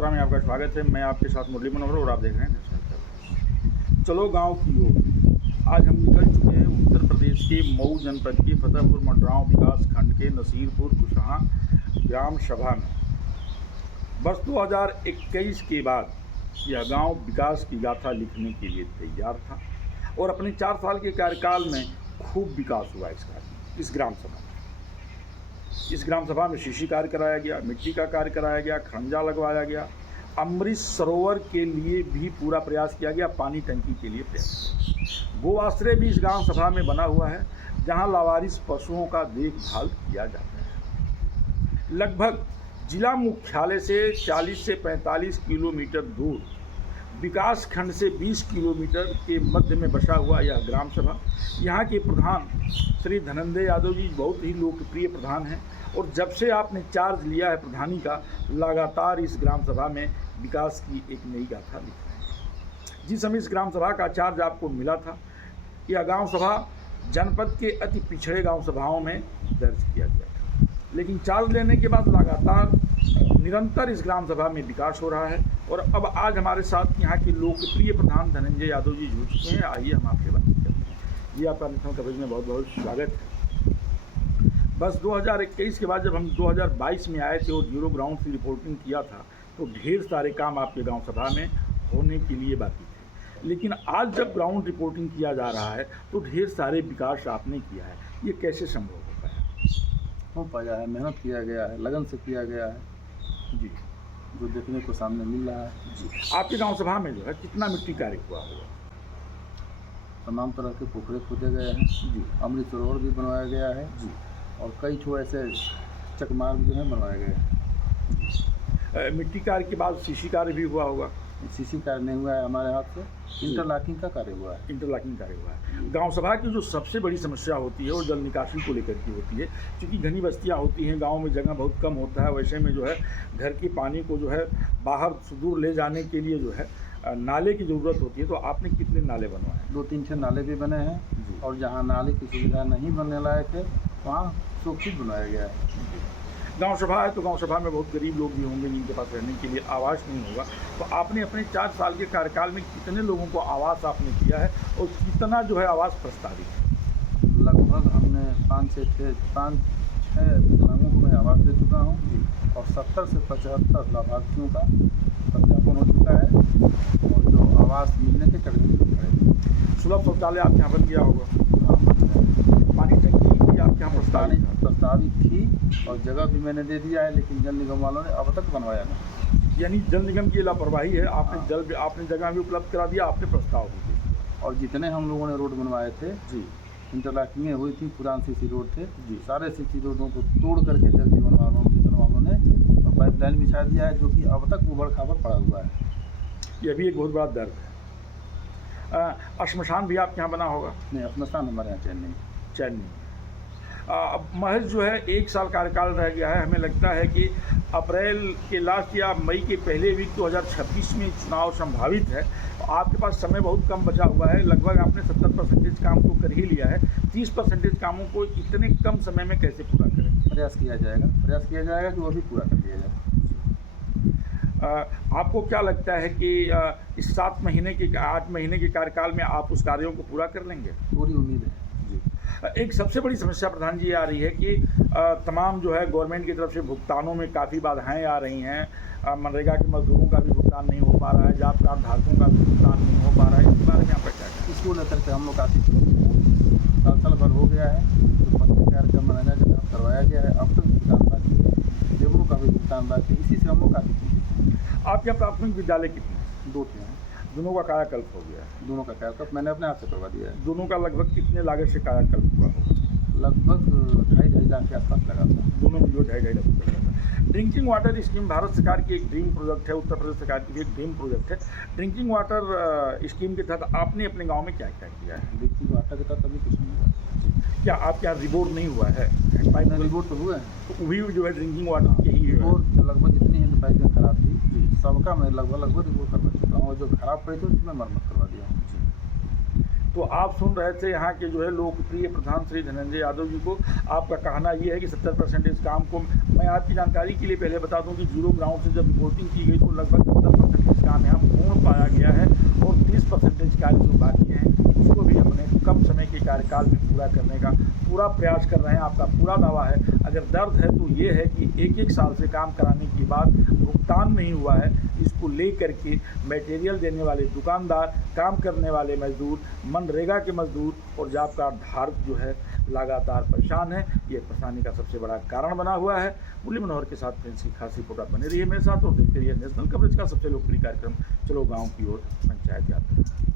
यात्रा में आपका स्वागत है। मैं आपके साथ मुरली मनोहर और आप देख रहे हैं नेशनल चैनल। चलो गांव की ओर। आज हम निकल चुके हैं उत्तर प्रदेश के मऊ जनपद के फतेहपुर मंडरांव विकास खंड के नसीरपुर कुशहा ग्राम सभा में। वर्ष 2021 के बाद यह गांव विकास की गाथा लिखने के लिए तैयार था और अपने 4 साल के कार्यकाल में खूब विकास हुआ इस ग्राम सभा में। इस ग्राम सभा में शीशी कार्य कराया गया, मिट्टी का कार्य कराया गया, खंजा लगवाया गया, अमृत सरोवर के लिए भी पूरा प्रयास किया गया, पानी टंकी के लिए प्रयास। गो आश्रय भी इस ग्राम सभा में बना हुआ है जहां लावारिस पशुओं का देखभाल किया जाता है। लगभग जिला मुख्यालय से 40 से 45 किलोमीटर दूर विकास खंड से 20 किलोमीटर के मध्य में बसा हुआ यह ग्राम सभा। यहाँ के प्रधान श्री धनंजय यादव जी बहुत ही लोकप्रिय प्रधान हैं और जब से आपने चार्ज लिया है प्रधानी का, लगातार इस ग्राम सभा में विकास की एक नई गाथा लिख रहे हैं। जिस समय इस ग्राम सभा का चार्ज आपको मिला था, यह गांव सभा जनपद के अति पिछड़े गांव सभाओं में दर्ज किया गया था, लेकिन चार्ज लेने के बाद लगातार निरंतर इस ग्राम सभा में विकास हो रहा है। और अब आज हमारे साथ यहाँ के लोकप्रिय प्रधान धनंजय यादव जी जुड़ चुके हैं। आइए हम आपसे बात करते हैं। जी, आपका नेशनल कवरेज में बहुत बहुत स्वागत है। बस 2021 के बाद जब हम 2022 में आए थे और जीरो ग्राउंड की रिपोर्टिंग किया था, तो ढेर सारे काम आपके गांव सभा में होने के लिए बाकी थे, लेकिन आज जब ग्राउंड रिपोर्टिंग किया जा रहा है तो ढेर सारे विकास आपने किया है। ये कैसे संभव हो पाया? हो पाया है, मेहनत किया गया है, लगन से किया गया है जी, जो देखने को सामने मिल रहा है। जी, आपके गांव सभा में जो है कितना मिट्टी कार्य हुआ होगा? तमाम तरह के पोखरे खोदे गए हैं जी, अमृत सरोवर भी बनवाया गया है जी, और कई ठो ऐसे चकमार्ग जो है बनवाए गए हैं। मिट्टी कार्य के बाद शीशी कार्य भी हुआ होगा? सीसी कार्य नहीं हुआ है हमारे हाथ से, इंटरलॉकिंग का कार्य हुआ है। इंटरलॉकिंग कार्य हुआ है। गांव सभा की जो सबसे बड़ी समस्या होती है वो जल निकासी को लेकर की होती है, क्योंकि घनी बस्तियां होती हैं, गांव में जगह बहुत कम होता है। वैसे में जो है घर के पानी को जो है बाहर सुदूर ले जाने के लिए जो है नाले की ज़रूरत होती है। तो आपने कितने नाले बनवाए? 2-3 नाले भी बने हैं और जहाँ नाले की सुविधा नहीं बनने लायक है वहाँ सोखी बनाया गया है। गांव सभा है तो गांव सभा में बहुत गरीब लोग भी होंगे जिनके पास रहने के लिए आवास नहीं होगा। तो आपने अपने 4 साल के कार्यकाल में कितने लोगों को आवास आपने किया है और कितना जो है आवास प्रस्तावित है? लगभग हमने 5-6 विकलांगों को मैं आवास दे चुका हूँ और 70 से 75 लाभार्थियों का सत्यापन हो चुका है और जो आवास मिलने के करीब है। सुलभ शौचालय आपके यहाँ बन गया होगा? पानी टंकी भी आपके यहाँ प्रस्तावित थी और जगह भी मैंने दे दिया है, लेकिन जल निगम वालों ने अब तक बनवाया नहीं। यानी जल निगम की लापरवाही है। आपने जगह भी उपलब्ध करा दिया, आपने प्रस्ताव भी दे दिया। और जितने हम लोगों ने रोड बनवाए थे जी, इंटरलॉकिंग हुई थी, पुरान सीसी रोड थे जी, सारे सीसी रोडों को तोड़ करके जल जीवन वालों ने और पाइपलाइन बिछा दिया है, जो कि अब तक उबड़ खाबड़ पड़ा हुआ है। यह भी एक बहुत बड़ा दर्द है। श्मशान भी आपके यहाँ बना होगा? नहीं, अपना स्थान हमारे यहाँ चैन्नी। अब महज जो है 1 साल कार्यकाल रह गया है। हमें लगता है कि अप्रैल के लास्ट या मई के पहले वीक 2026 में चुनाव संभावित है। आपके पास समय बहुत कम बचा हुआ है। लगभग आपने 70% काम को कर ही लिया है। 30% कामों को इतने कम समय में कैसे पूरा करें? प्रयास किया जाएगा कि वो भी पूरा कर लिया जाए। आपको क्या लगता है कि इस 8 महीने के कार्यकाल में आप उस कार्यों को पूरा कर लेंगे? पूरी उम्मीद है। एक सबसे बड़ी समस्या प्रधान जी आ रही है कि तमाम जो है गवर्नमेंट की तरफ से भुगतानों में काफ़ी बाधाएं आ रही हैं। मनरेगा के मजदूरों का भी भुगतान नहीं हो पा रहा है, जॉब कार्ड धारकों का भी भुगतान नहीं हो पा रहा है। इस बारे में आप क्या कहें? इसको लेकर के हम लोग काफ़ी साल भर हो गया है, तो पत्रकार का मनरेगा का काम करवाया गया है, अब तक भुगतान बाकी है, लेबरों का भी भुगतान बाकी है। इसी से हम लोग काफ़ी खुश। आपके यहाँ प्राथमिक विद्यालय कितने हैं? 2 थे। दोनों का कायाकल्प हो गया है? दोनों का कायाकल्प मैंने अपने हाथ से करवा दिया है। दोनों का लगभग कितने लागत से कायाकल्प हुआ होगा? लगभग 2.5 लाख के आसपास लगा था। दोनों में जो 2.5 लाख रुपये लगा था। ड्रिंकिंग वाटर स्कीम भारत सरकार की एक ड्रीम प्रोजेक्ट है, उत्तर प्रदेश सरकार की भी एक ड्रीम प्रोजेक्ट है। ड्रिंकिंग वाटर स्कीम के तहत आपने अपने गाँव में क्या क्या किया है? ड्रिंकिंग वाटर के तहत अभी कुछ नहीं हुआ। क्या आपके यहाँ रिबोर नहीं हुआ है? पाइप रिबोर तो हुआ है, तो वही जो है ड्रिंकिंग वाटर के ही रिबोर लगभग जितनी हैंड पाइपें खराब थी सबका मैं लगभग रिबोर करवा चुका हूँ और जो खराब पड़ी थी उसमें मरम्मत करवा दिया हूँ। तो आप सुन रहे थे यहाँ के जो है लोकप्रिय प्रधान श्री धनंजय यादव जी को। आपका कहना ये है कि 70% इस काम को मैं आपकी जानकारी के लिए पहले बता दूं कि जीरो ग्राउंड से जब रिपोर्टिंग की गई तो लगभग 70% काम यहाँ पूर्ण पाया गया है और 30% कार्य जो बाकी हैं उसको भी अपने कम समय के कार्यकाल में पूरा करने का पूरा प्रयास कर रहे हैं। आपका पूरा दावा है। अगर दर्द है तो ये है कि एक साल से काम कराने के बाद भुगतान नहीं हुआ है। इसको लेकर के मटेरियल देने वाले दुकानदार, काम करने वाले मजदूर, मनरेगा के मजदूर और जॉब कार्ड धारक जो है लगातार परेशान है। ये परेशानी का सबसे बड़ा कारण बना हुआ है। मुरली मनोहर के साथ फ्रेंड्स की खास रिपोर्ट बने रही है मेरे साथ और देखते रहिए नेशनल कवरेज का सबसे लोकप्रिय कार्यक्रम चलो गाँव की ओर पंचायत यात्रा।